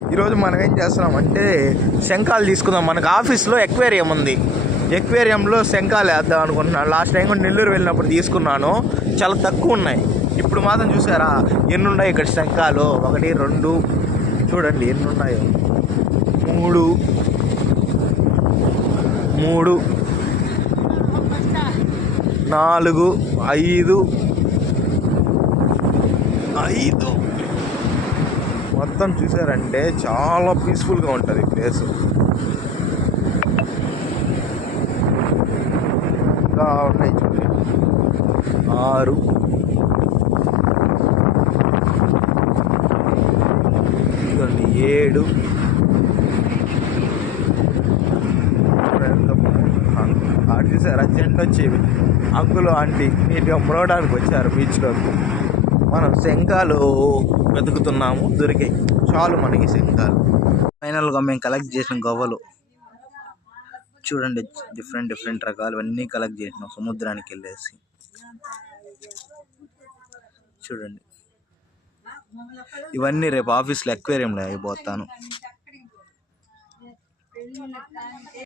ఈరోజు మనం ఏం చేస్తున్నామంటే శంఖాలు తీసుకుందాం. మనకు ఆఫీస్లో ఎక్వేరియం ఉంది. ఎక్వేరియంలో శంఖాలు వేద్దాం అనుకుంటున్నాను. లాస్ట్ టైం కూడా నెల్లూరు వెళ్ళినప్పుడు తీసుకున్నాను, చాలా తక్కువ ఉన్నాయి. ఇప్పుడు మాత్రం చూసారా ఎన్ని ఉన్నాయి ఇక్కడ శంఖాలు? 1 2 చూడండి ఎన్ని ఉన్నాయో. 3 4 5 మొత్తం చూసారంటే చాలా పీస్ఫుల్గా ఉంటుంది ప్లేస్. ఇంకా ఉన్నాయి చూడండి. 6 7 ఆడు చూసారు అర్జెంట్ వచ్చేవి. అంకులు ఆంటీ నీట్గా మునగడానికి వచ్చారు బీచ్లోకి. మనం శంఖాలు వెతుకుతున్నాము, దొరికాయి. చాలు మనకి శంఖాలు. ఫైనల్గా మేము కలెక్ట్ చేసిన గవ్వలు చూడండి, డిఫరెంట్ రకాలు అన్నీ కలెక్ట్ చేసినాం సముద్రానికి వెళ్ళేసి. చూడండి ఇవన్నీ రేపు ఆఫీస్లో ఎక్వేరియంలో అయిపోతాను.